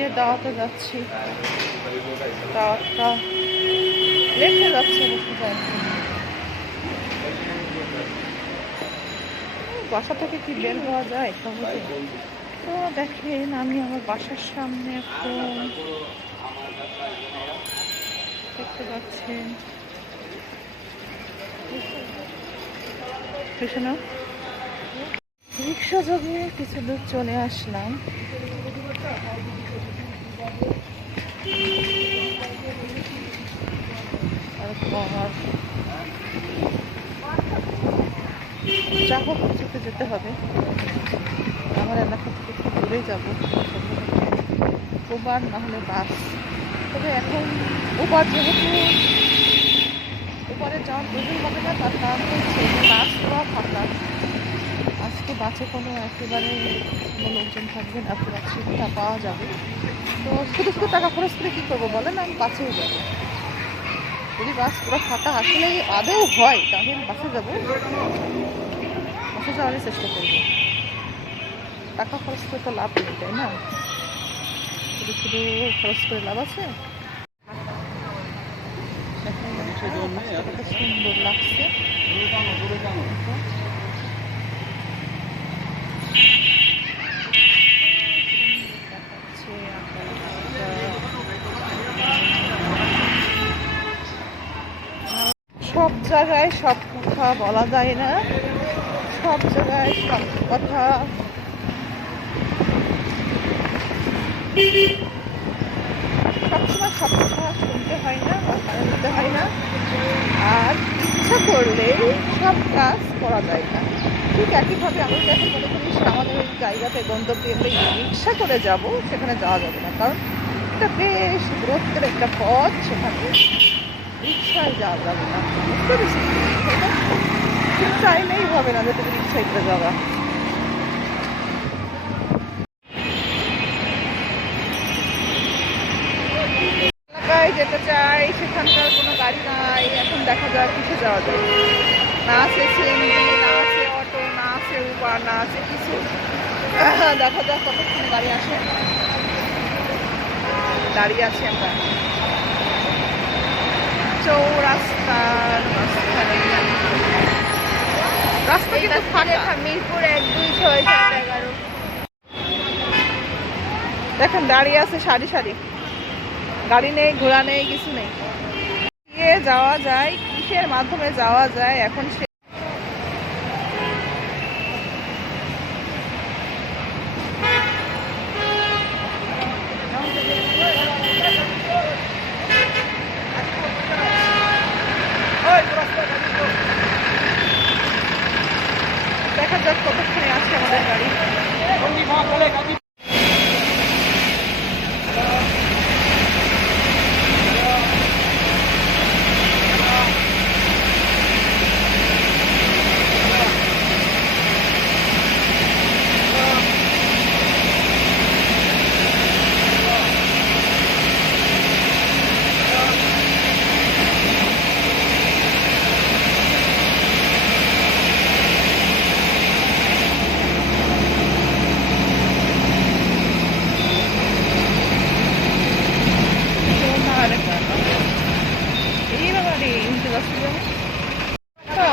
ঈদের দাওয়াতে যাচ্ছি, দাওয়াতটা লেট হয়ে যাচ্ছে, বাসা থেকে কি বের হওয়া যায় সহজে? তো দেখেন আমি আমার বাসার সামনে এখন, দেখতে পাচ্ছেন রিক্সা যোগে কিছু দূর চলে আসলাম। যা হোক কিছুতে যেতে হবে, আমার এলাকা থেকে একটু দূরে যাবো, উবার না হলে বাস। তবে এখন উবার যেহেতু উপরে যাওয়ার প্রয়োজন হবে না, তার কারণ হচ্ছে বাস পাওয়া ফাঁকা। আজকে বাসে কোনো একেবারে কোনো লোকজন থাকবে না, পুরো সিটটা পাওয়া যাবে। তো শুধু শুধু টাকা খরচ করে কী করবো বলেন, আমি বাসেই যাবো। যদি বাস পুরো ফাঁকা আসলে আদৌ হয় তাহলে বাসে যাবো, বাসে যাওয়ারই চেষ্টা করবো। টাকা খরচ করে তো লাভ নেই, তাই না? শুধু শুধু খরচ করে লাভ আছে? সুন্দর লাগছে। সব জায়গায় সব কথা বলা যায় না, সব জায়গায় সব কথা সবসময় সব কথা শুনতে হয় না বা কারণ নিতে হয় না, আর ইচ্ছা করলে সব কাজ করা যায় না। ঠিক একইভাবে আমি যখন মনে করি আমাদের ওই জায়গাতে গন্তব্যে রিক্সা করে যাব, সেখানে যাওয়া যাবে না, কারণ এটা বেশ দূরত্বের একটা পথ, সেখানে রিক্সায় যাওয়া যাবে না। বুঝতে পেরেছি, ঠিক চাইলেই হবে না যে তুমি রিক্সায় করে যাওয়া। এলাকায় যেতে চাই, সেখানকার কোনো গাড়ি নাই। এখন দেখা যায় কিসে যাওয়া যায়, না আছে সিএনজি, না আছে অটো, না আছে উবার, না আছে কিছু। দেখা যাক কতক্ষণ গাড়ি আসে। দাঁড়িয়ে আছি আমরা চৌরাস্তার মাঝখানে। রাস্তা কিন্তু ফাঁকা। মিরপুর 1, 2, 6, 7, 11 দেখেন দাঁড়িয়ে আছে সারি সারি, গাড়ি নেই, ঘোড়া নেই, কিছু নেই। গিয়ে যাওয়া যায়, কিসের মাধ্যমে যাওয়া যায় এখন সে দেখা যাক কতক্ষণে আছে আমাদের গাড়ি।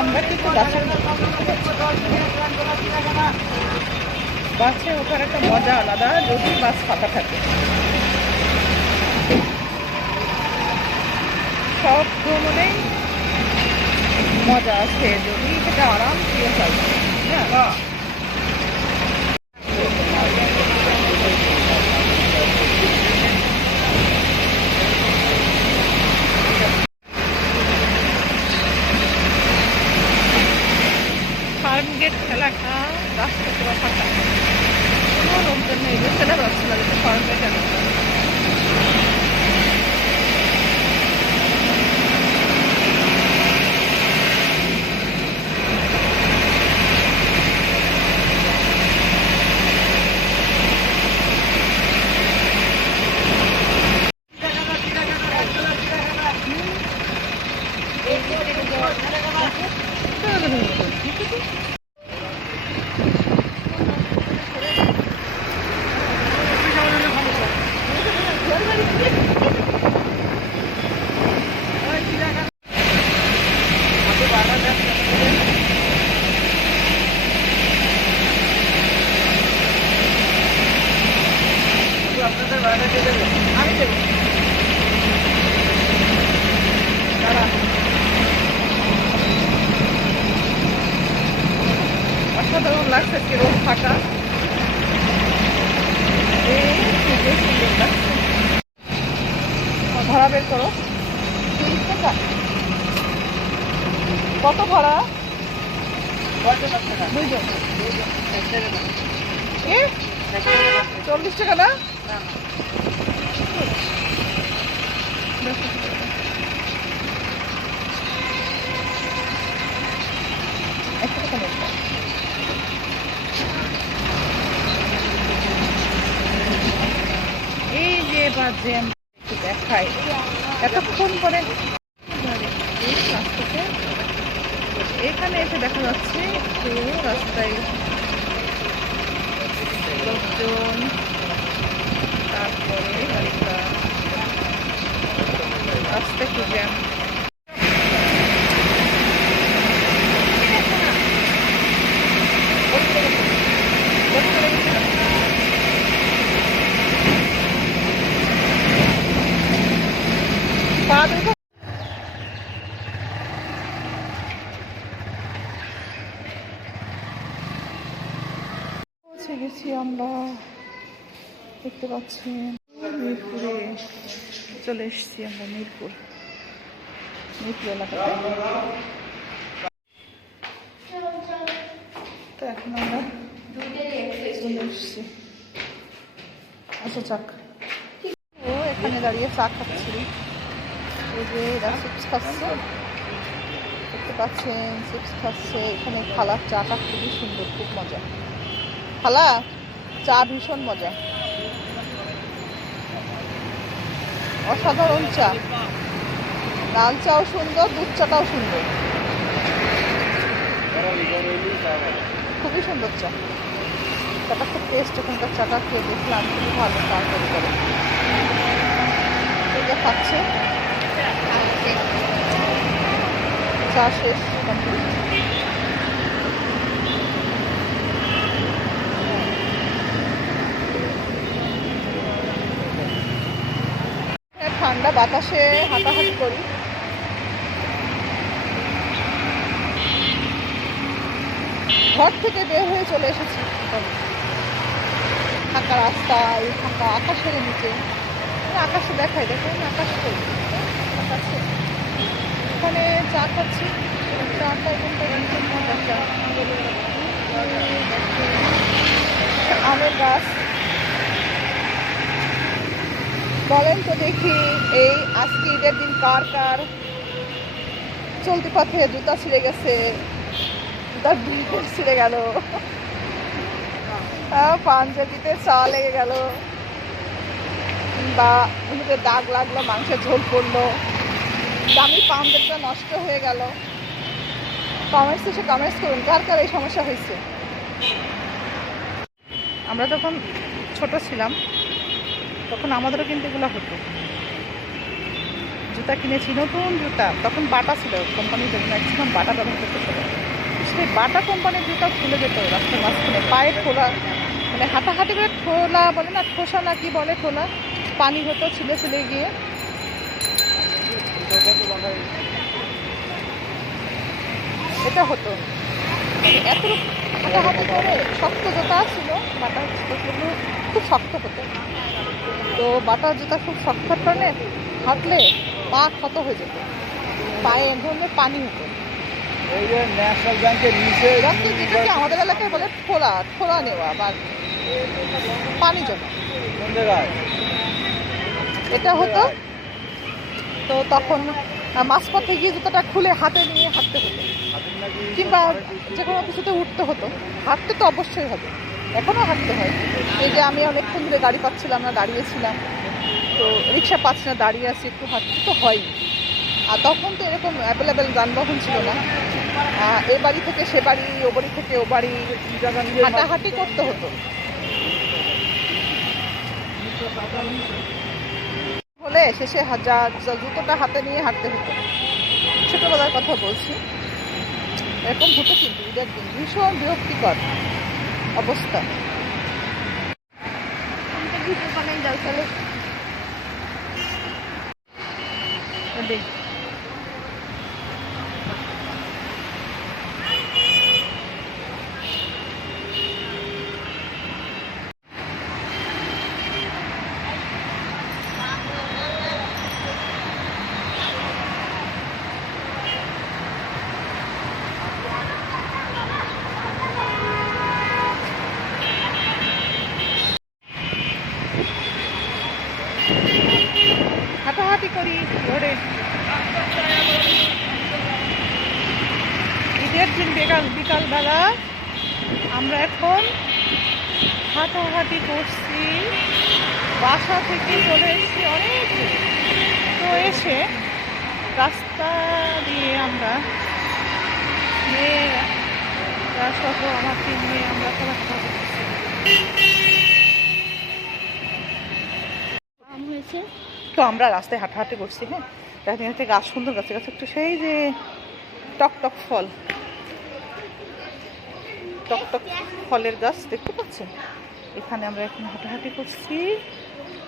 আমরা কিন্তু বাসে ওঠার একটা মজা আলাদা, যদি বাস ফাঁকা থাকে। সব ভ্রমণেই মজা আছে যদি সেটা আরাম দিয়ে হয়। হ্যাঁ, ফার্মগেট এলাকা, রাস্তা পুরো ফাঁকা, কোনো লোকজন নেই, বুঝতে পারছি না যে ফার্মগেট এলাকা। আমি দেবো দাঁড়া। অসাধারণ লাগছে আজকে রোদ ফাঁকা, খুবই সুন্দর লাগছে। ভাড়া বের করো। 30 টাকা। কত ভাড়া? 2 জন। 40 টাকা না? এই যে বাজে দেখাই এতক্ষণ পরে রাস্তাতে এখানে এসে দেখা যাচ্ছে একটু রাস্তায় লোকজন, তারপরে গাড়িটা রাস্তা একটু জ্যাম। পৌঁছে গেছি আমরা, দেখতে পাচ্ছেন মিরপুরে চলে এসেছি আমরা। মিরপুর এলাকাতে তো এখন আমরা চলে এসেছি। আচ্ছা চাক ও এখানে দাঁড়িয়ে চা খাচ্ছি। এই যে এরা চিপস খাচ্ছে, দেখতে পাচ্ছেন চিপস খাচ্ছে। এখানে খালার চাটা খুবই সুন্দর, খুব মজা। খালা চা ভীষণ মজা, অসাধারণ চা। লাল চাও সুন্দর, দুধ চাটাও সুন্দর, খুবই সুন্দর চা। চাটা খুব টেস্ট। এখানকার চাটা খেয়ে দেখলাম খুবই ভালো চা তৈরি করে। এটা খাচ্ছে, চা শেষ কমপ্লিট। ঠান্ডা বাতাসে হাঁটাহাঁটি করি। ঘর থেকে বের হয়ে চলে এসেছি ফাঁকা রাস্তায়, ফাঁকা আকাশের নিচে। আকাশে দেখাই, দেখুন আকাশ আকাশে। এখানে চা খাচ্ছি, চাটা আমের গাছ। বলেন তো দেখি, এই আজকে ঈদের দিন কার কার চলতি পথে জুতা ছিঁড়ে গেছে, জুতার ব্রেক ছিঁড়ে গেল, পাঞ্জাবিতে চা লেগে গেল, বা দাগ লাগলো, মাংসের ঝোল পড়লো, দামি পাঞ্জাবিটা নষ্ট হয়ে গেল। কমেন্টস এসে কমেন্টস করুন কার কার এই সমস্যা হয়েছে। আমরা যখন ছোট ছিলাম তখন আমাদেরও কিন্তু এগুলো হতো। জুতা কিনেছি, নতুন জুতা, তখন বাটা ছিল, কোম্পানির ম্যাক্সিমাম বাটা ব্যবহার করতে ছিল। সেই বাটা কোম্পানির জুতা খুলে যেত রাস্তার মাঝখানে, পায়ে খোলা, মানে হাঁটাহাঁটি করে খোলা বলে না, ঠোসা না কি বলে, খোলা পানি হতো ছিলে ছিলে গিয়ে। এটা হতো এত হাঁটাহাঁটি করে। শক্ত জুতা ছিল, বাটা সেগুলো খুব শক্ত হতো। তো বাটার জুতা খুব শক্ত কারণে হাঁটলে পা ক্ষত হয়ে যেত, পায়ে ধরলে পানি হতো। যেটাকে আমাদের এলাকায় বলে খোলা নেওয়া বা পানি জমা, এটা হতো। তো তখন মাঝপথে গিয়ে জুতাটা খুলে হাতে নিয়ে হাঁটতে হতো, কিংবা যে কোনো কিছুতে উঠতে হতো। হাঁটতে তো অবশ্যই হবে, এখনও হাঁটতে হয়। এই যে আমি অনেকক্ষণ ধরে গাড়ি পাচ্ছিলাম না, দাঁড়িয়েছিলাম, তো রিক্সা পাচ্ছি না, দাঁড়িয়ে আছি, একটু হাঁটতে তো হয়। আর তখন তো এরকম অ্যাভেলেবেল যানবাহন ছিল না। এ বাড়ি থেকে সে বাড়ি, ও বাড়ি থেকে ও বাড়ি হাঁটাহাঁটি করতে হতো। হলে শেষে জুতোটা হাতে নিয়ে হাঁটতে হতো। ছোটবেলার কথা বলছি, এরকম হতো। কিন্তু ঈদের দিন ভীষণ বিরক্তিকর অবস্থা। ভিডিও বানাই যাও চলো দেখ হাঁটাহাঁটি করি রোডে ঈদের দিন বিকালবেলা আমরা এখন হাঁটাহাঁটি করছি বাসা থেকে চলে এসেছি অনেক দূরে। তো এসে রাস্তা দিয়ে আমরা মেয়েরা সহ আমার 3 মেয়ে আমরা খেলাধুলা করছি। তো আমরা রাস্তায় হাঁটাহাঁটি করছি। হ্যাঁ রাতে গাছ সুন্দর গাছে গাছে একটু সেই যে টক ফল টক ফলের গাছ দেখতে পাচ্ছেন। এখানে আমরা এখন হাঁটাহাঁটি করছি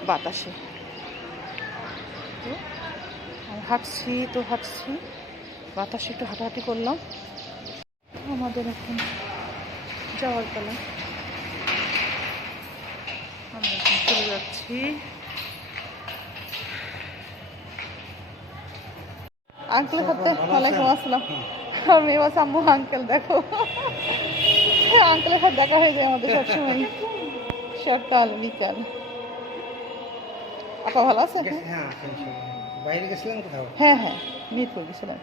বাতাসে। হাঁটছি বাতাসে একটু হাঁটাহাঁটি করলাম। আমাদের এখন যাওয়ার পালা, আমরা এখন চলে যাচ্ছি। আঙ্কেলের সাথে ওয়ালাইকুম আসসালাম। আর মেয়ে বলছে আম্মু আঙ্কেল দেখো। আঙ্কেলের সাথে দেখা হয়ে যায় আমাদের সবসময় সকাল বিকাল। আপা ভালো আছে? বাইরে গেছিলেন কোথাও? হ্যাঁ মিরপুর গেছিলাম।